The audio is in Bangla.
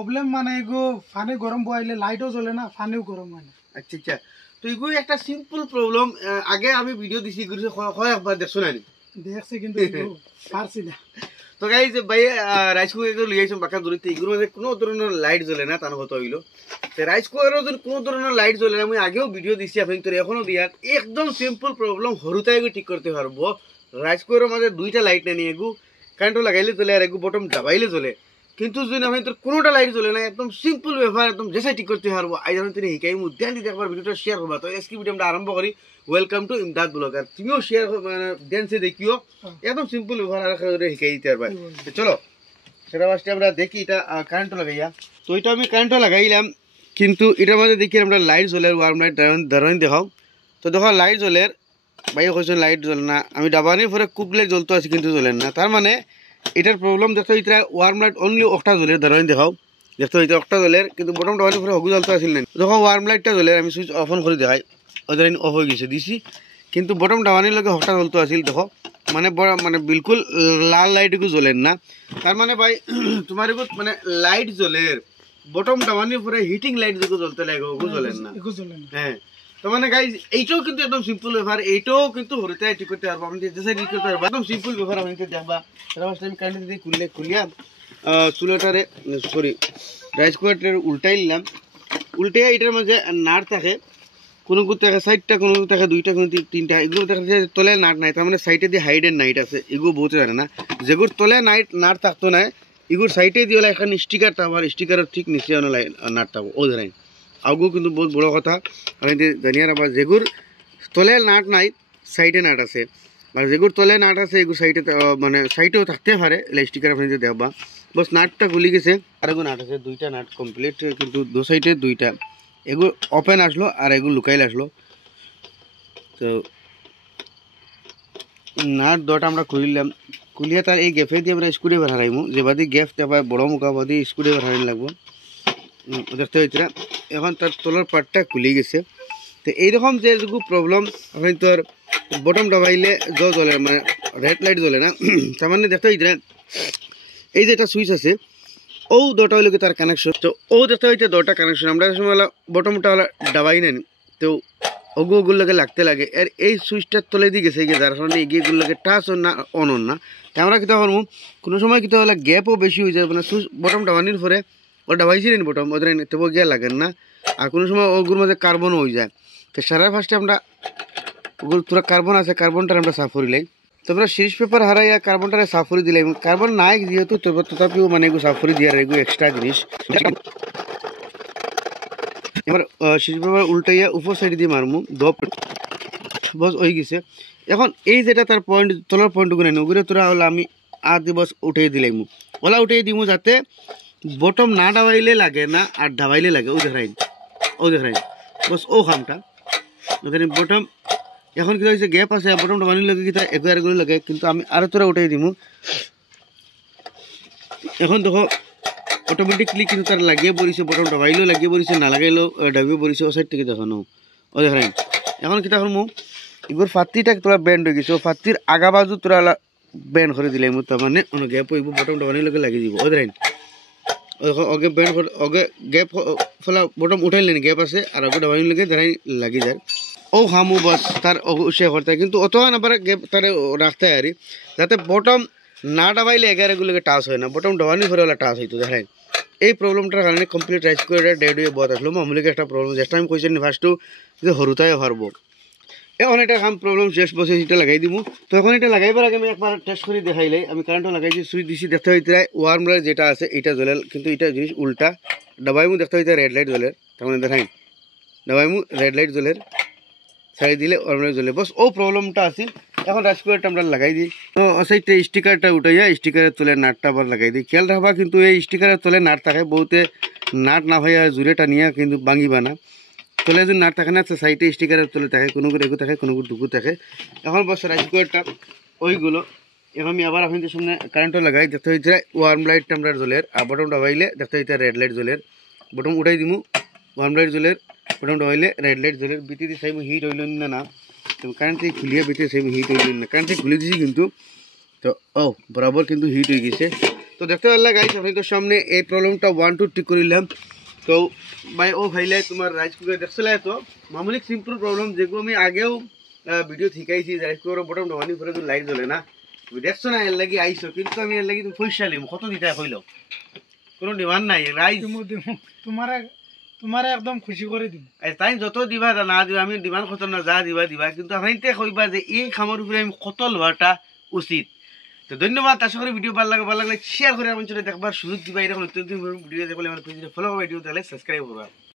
প্রবলেম মানে এগো পানি গরম বইলে লাইটও জ্বলে না, পানিও গরম হয় না। আচ্ছা আচ্ছা, তো এগুলো একটা সিম্পল প্রবলেম। আগে আমি ভিডিও দিছি হয় একবার দেখছো না? দেখছি কিন্তু পারছি না। তো গাইজ ভাই রাইস কুকার লিয়ে আইছো বাঁকা দূরিতে, এগুলোর মধ্যে কোনো ধরনের লাইট জ্বলে না, তার কথা হইলো রাইস কুকারের যদি কোনো ধরনের লাইট জ্বলে না, আমি আগেও ভিডিও দিচ্ছি আপনি তো এখনো দিয়ার একদম সিম্পল প্রবলেম হরুতাই এগু ঠিক করতে পারবো। রাইস কুকারের মাঝে দুইটা লাইট নেই, এগু কারেন্টও লাগাইলে চলে আর এগু বটম দাবাইলে চলে, কিন্তু যদি আমি তোর কোনোটা লাইট জ্বলে না, একদম সিম্পল ব্যাপার, একদম যেসাই ঠিক করতে পারবো। আজ আমি তুমি শিখাই ধ্যান দিতে একবার ভিডিওটা শেয়ার করবা। তো আজকে ভিডিওটা আরম্ভ করি। ওয়েলকাম টু ইমদাদ ব্লগার, তুমিও শেয়ার মানে ধ্যান সে দেখিও, একদম সিম্পল ব্যাপার আর শিখাই দিতে পারবা। চলো সেটা ফার্স্টে আমরা দেখি এটা কারেন্টও লাগাইয়া। তো এটা আমি কারেন্টও লাগাইলাম, কিন্তু এটার মধ্যে দেখি আমরা লাইট জ্বলের, ওয়ার্ম লাইট ধরেন দেখাও। তো দেখো লাইট জ্বলের, ভাই কৈছেন লাইট জ্বলে না, আমি ডাবানির পরে কুকলে জ্বলতে আছে কিন্তু জ্বলেন না। তার মানে এটার প্রবলেম দেখো, এটা ওয়ার্ম লাইট অনলি একটা জ্বলের, ধরেন দেখাও। দেখো এটা একটা জ্বলের, কিন্তু বটম ডাবানির পরে হগু জ্বলতে আসিল না। দেখো ওয়ার্ম লাইটটা জ্বলের, আমি সুইচ অফ অন করে দেখাই, ওদের অফ হয়ে গেছে দিছি, কিন্তু বটম ডাবানির লগে হকটা জ্বলতে আসিল। দেখো মানে মানে বিলকুল লাল লাইট এগু জ্বলেন না। তার মানে ভাই তোমার এগু মানে লাইট জ্বলের, বটম ডাবানির পরে হিটিং লাইট যেগুলো জ্বলতে লাগে ওগু জ্বলেন না। হ্যাঁ, তো মানে গাইজ এইটাও কিন্তু একদম সিম্পল ব্যাপার, এইটাও কিন্তু হরিতে ঠিক করতে পারবো, আপনি যেসে ঠিক করতে পারবো, একদম সিম্পল ব্যাপার। আপনি দেখবা আমি কারেন্ট দিয়ে খুলিয়া চুলাটারে সরি রাইস কুকারটারে উল্টাই নিলাম। উল্টে এটার মধ্যে নাট থাকে, কোনো কোনো থাকে সাইডটা, কোনো থাকে দুইটা, কোনো তিনটা, এগুলো দেখা যায় তলে নাট নাই। তার মানে সাইডে দিয়ে হাইডের নাইট আছে, এগুলো বহুত জানে না। যেগুলোর তলে নাট থাকতো না, এগুলোর সাইডে দিয়ে এখন স্টিকার থাকবো, আর স্টিকারের ঠিক নিচে নাট থাকবো, ও ধরেন আগুও কিন্তু বহুত বড় কথা আমি জানিয়ার। আবার যেগুর তলে নাট নাই, সাইডে নাট আছে, আর যেগুর তলে নাট আছে এগুলো সাইডে মানে সাইডেও থাকতে পারে, স্টিকার আপনি দেখবা। বস নাটটা খুলি গেছে, আর এগুলো নাট আছে, দুইটা নাট কমপ্লিট, কিন্তু দু সাইডে দুইটা, এগুলো ওপেন আসলো আর এগুলো লুকাইলে আসলো। তো নাট দুটা আমরা খুলিলাম, খুলিয়ে তার এই গ্যাপে দিয়ে আমরা স্ক্রুড্রাইভার হারাইমু, যে বাদি গ্যাপ দেবা বড় মুখা বাদি স্ক্রুড্রাইভার হারাইন লাগবো। দেখতে হয়েছে এখন তার তলার পার্টটা খুলে গেছে। তো এইরকম যে প্রবলেম আপনি তোর বটম ডাবাইলে জ্বলে মানে রেড লাইট জ্বলে না, তার মানে দেখতে হয়েছে এই যে একটা সুইচ আছে, ও দুটা হইলে তার কানেকশন। তো ও দেখতে হয়েছে দুটা কানেকশন, আমরা সময় বটমটা ডাবাই নেন, তো ওগুলোকে লাগতে লাগে, আর এই সুইচটার তলে দিয়ে গেছে গিয়ে, যার কারণে এগিয়েগুলোকে টাচ না অন না। আমরা কিতা করবো, কোনো সময় কিতা হলে গ্যাপও বেশি হয়ে যায়, মানে সুইচ বটম ডাবানির পরে ও ডাবাইছিলেন বটম, ওদের তবু গিয়ে লাগেন না। আর কোনো সময় ওগুলোর মধ্যে কার্বনও হয়ে যায়। তো সারা ফার্স্টে আমরা ওগুলো তোরা কার্বন আছে, কার্বনটা আমরা সাফ করিলাই। তো আমরা সিরিজ পেপার হারাইয়া কার্বনটারে সাফ করে দিলাই, কার্বন নাই যেহেতু তথাপিও মানে এগুলো সাফ করে দিয়ে এগুলো এক্সট্রা জিনিস। এবার সিরিজ পেপার উল্টাইয়া উপর সাইড দিয়ে মারমু, বস হয়ে গেছে। এখন এই যেটা তার পয়েন্ট, তলার পয়েন্টগুলো নেই, ওগুলো তোরা হলে আমি আধ বস উঠিয়ে দিলাইমু, ওলা উঠিয়ে দিমু, যাতে বটম না ডাবাইলে লাগে না আর ডাবাইলে লাগে। ও দেখাই বস ও খামটা ওখানে বটম। এখন কি হয়েছে, গ্যাপ আছে, বটম ডাবানি লাগে কি এগুলো লাগে, কিন্তু আমি আরও তোরা উঠাই দিমু। এখন দেখো অটোমেটিকলি কিন্তু তার লাগিয়ে পড়েছে, বটম ডাবাইলেও লাগিয়ে পড়েছে, না লাগাইলেও ডাবিয়ে পড়েছে। ও সাইড থেকে দেখানো ও দেখাই। এখন কি তখন মু এগুলো ফাত্তিটা তোরা ব্যান্ড হয়ে গেছে, ও ফাত্তির আগা বাজু তোরা ব্যান্ড করে দিলে তার মানে অন্য গ্যাপ হইব, বটম ডাবানির লগে লাগিয়ে দিব। ও দেখাই অগে ব্যান্ড অগে গ্যাপ ফলা বটম উঠাইলেন, গ্যাপ আছে, আর অগে ডাবানির লগে দাঁড়াই লাগি যায়। ও হামু বাস তার সে করতে, কিন্তু অত আবার গ্যাপ তার রাখতে আর যাতে বটম না ডাবাইলে এগারোগুলোকে টাচ হয় না, বটম ডাবানি করে ওলা টাচ হইতো। দেখাই এই প্রবলেমটার কারণে কমপ্লিট রাইস করে ডেড হয়ে বদ আসলো। মামুলিকে একটা প্রবলেম, যেটা আমি কইছি ফার্স্টও যে হরুতায় হারবো, এখন এটা কাম প্রবলেম শেষ বসে এটা লাগাই দিব। তো এখন এটা লাগাইবার আগে আমি একবার টেস্ট করে দেখাইলাই, আমি কারেন্টও লাগাইছি, সুইচ দিছি, দেখতে হইতে ওয়ার্ম লাইট যেটা আছে এটা জ্বলে, কিন্তু এটা জিনিস উল্টা। ডাবাইমু দেখতে হইতে রেড লাইট জ্বলে, তার মানে দেখাই ডাবাইমু রেড লাইট জ্বলে, ছাড়ি দিলে ওয়ার্ম লাইট জ্বলে, বস ও প্রবলেমটা আছে। এখন রাইস কুকারটা আমরা লাগাই দিই। তো সাইডটা স্টিকারটা উঠাইয়া স্টিকারের তলে নাটটা আবার লাগাই দিই। খেয়াল রাখবা কিন্তু এই স্টিকারের তলে নাট থাকে, বহুতে নাট না ভাইয়া জুড়ে টানিয়া কিন্তু ভাঙিবা না। তলে যদি নাট থাকে না, সাইডে স্টিকারের তলে থাকে, কোনো করে এগু থাকে, কোনো করে ডুকু থাকে। এখন বস রাইস কুকারটা ওইগুলো এখন আমি আবার আপনাদের সামনে কারেন্টও লাগাই, দেখতে হইতে ওয়ার্ম লাইটটা আমরা জ্বলের, আর বটম ডাবাইলে দেখতে হইতে রেড লাইট জ্বলের। বটম উঠাই দিমু, ওয়ার্ম লাইট জ্বলের, বটম ডাবাইলে রেড লাইট জ্বলের। বিতিতে সাইব হিট হইল না, না কারেন্ট থেকে খুলিয়া বিতিতে সাইব হিট হইল না, কারেন্ট থেকে খুলে দিছি কিন্তু। তো ও বরাবর কিন্তু হিট হয়ে গেছে। তো দেখতে পারলা গাইস আপনি তো সামনে এই প্রবলেমটা 1 2 ঠিক করিলাম তো ভাই ও ভাইলে তোমার রাইস কুকার দেখছলাই তো মামুলি সিম্পল প্রবলেম যেগুলো আমি আগেও ভিডিও শিখাইছি রাইস কুকারের বটম দবানি করে তো লাইট জ্বলে না তুমি দেখছো না এর লাগি আইছো কিন্তু আমি এর লাগি তুমি পয়সা লিম কত দিতে কইলো কোনো ডিমান্ড নাই রাইস তোমারে তোমারে একদম খুশি করে দিম তাই যত দিবা না দিবা আমি ডিমান্ড কত না যা দিবা দিবা কিন্তু আপনাইতে কইবা যে এই খামার উপরে আমি কত লওয়াটা উচিত তো ধন্যবাদ আশা করি ভিডিও ভালো লাগলে শেয়ার করে আমার সাথে দেখবার সুযোগ দিবা এরকম নতুন নতুন ভিডিও দেখলে আমার পেজে ফলো করবা ভিডিও তাহলে সাবস্ক্রাইব করবা